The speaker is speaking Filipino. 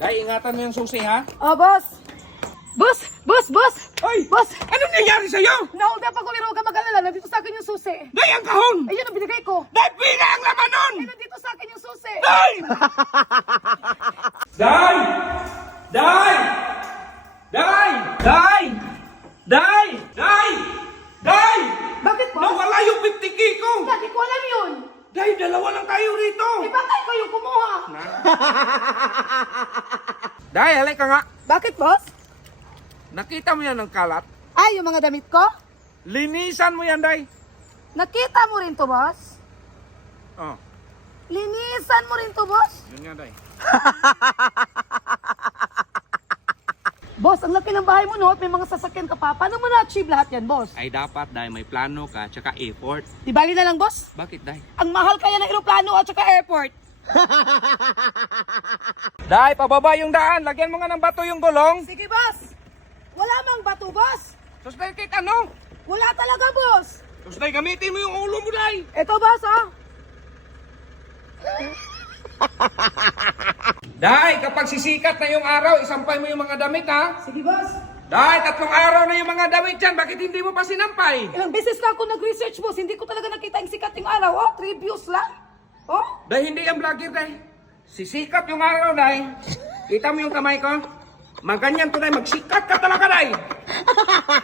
Day, ingatan mo yung susi ha. Oh, boss. Boss, boss, boss. Ay! Boss, Anong nangyari sa'yo? na-hold up ako, pero huwag ka mag-alala. Nandito sa akin yung susi. Day, ang kahon! Ayun ang binigay ko. Day, pila ang laman nun! Ay, nandito sa akin yung susi. Day! Day! Day! Day! Day! Day! Day! Day! Bakit, boss? Nawala yung 50k ko! Hindi ko alam yun. Day, dalawa lang tayo rito! Eh, bakit ko yung kumuha? Day, halika nga. Bakit, boss? Nakita mo yan ng kalat? Ay, yung mga damit ko? Linisan mo yan, Day. Nakita mo rin to, boss? Oh, Linisan mo rin to, boss? yun nga, Day. Boss, ang laki ng bahay mo, no? At may mga sasakyan ka pa. Paano mo na-achieve lahat yan, boss? Ay dapat, Day, may plano ka, tsaka effort. Di bali na lang, boss? Bakit, Day? Ang mahal kaya ng aeroplano at saka airport. Day, pababa yung daan. Lagyan mo nga ng bato yung gulong. Sige, boss. Wala mang bato, boss. Tapos, Day, kahit ano? Wala talaga, boss. Tapos, Day, gamitin mo yung ulo mo, Day. Ito, boss, oh. Day, kapag sisikat na yung araw, isampay mo yung mga damit, ha? Sige, boss. Day, tatlong araw na yung mga damit yan. Bakit hindi mo pa sinampay? Ilang beses na ako nag-research, boss. Hindi ko talaga nakita yung sikat yung araw. Oh, three views lang. Oh, Day, hindi yan vlogger, Day. Sisikat yung araw, Day. Kita mo yung kamay ko? Maganyan to, Day. Magsikat ka talaga, Day.